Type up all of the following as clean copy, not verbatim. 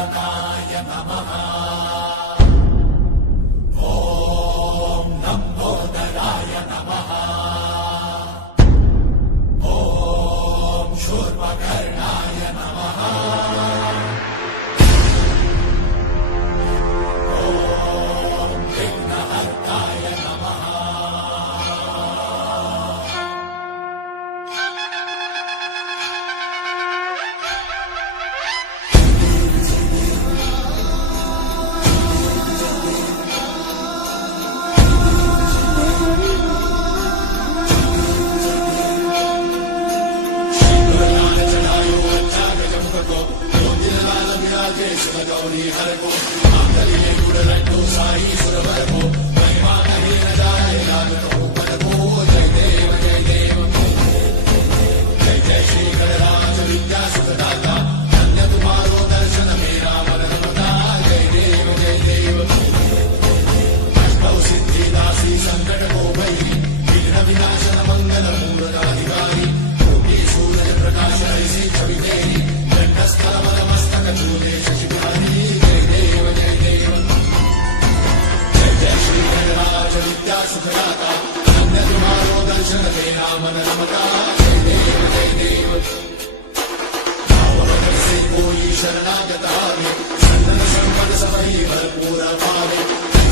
गणनायकाय नमः। ॐ लम्बोदराय नमः। ॐ शूर्पकर्णाय नमः। ॐ विघ्नहर्ताय नमः। गौरी हर को आंगलिये गुड़लट्टू साई सुरवर को महिमा कहीं न जाए राग को पर को जय देव जय देव। जय जय श्री गणराज विद्या सुखदाता धन्य तुम्हारो दर्शन मेरा मन रमता। जय देव जय देव। अष्टौ सिद्धि दासी संकट को भई विघ्न विनाशन मंगल मूलनाधिकारी योगी सूरज प्रकाश ऐसी छवि तेरी कंठस्थल मन मस्तक चूले विद्या सुखदाता धन्य तुम्हारो दर्शन मेरा मन रमता। जय देव जय देव। भावभक्त से कोई शरणागत आवे सन्नत संपद सबही भरपूर पावे।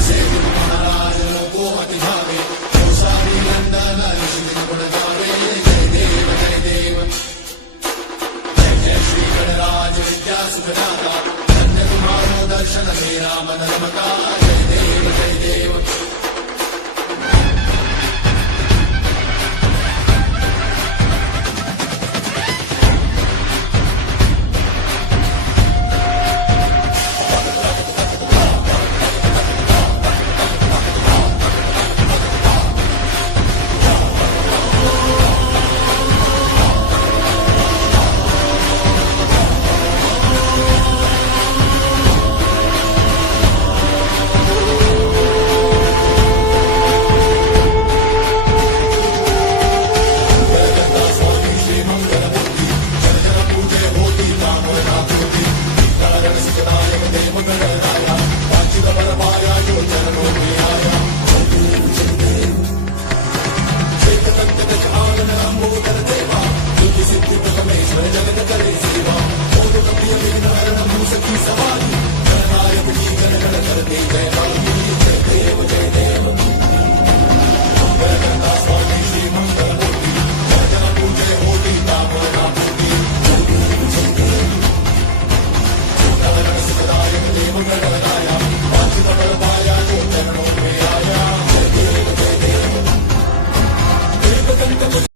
से तुम महाराज को अति भावे तो सारी नंदन ऋषि गुण गावे। जय देव जय देव। जय जय श्री गणराज विद्या सुखदाता धन्य तुम्हारो दर्शन मेरा मन रमता।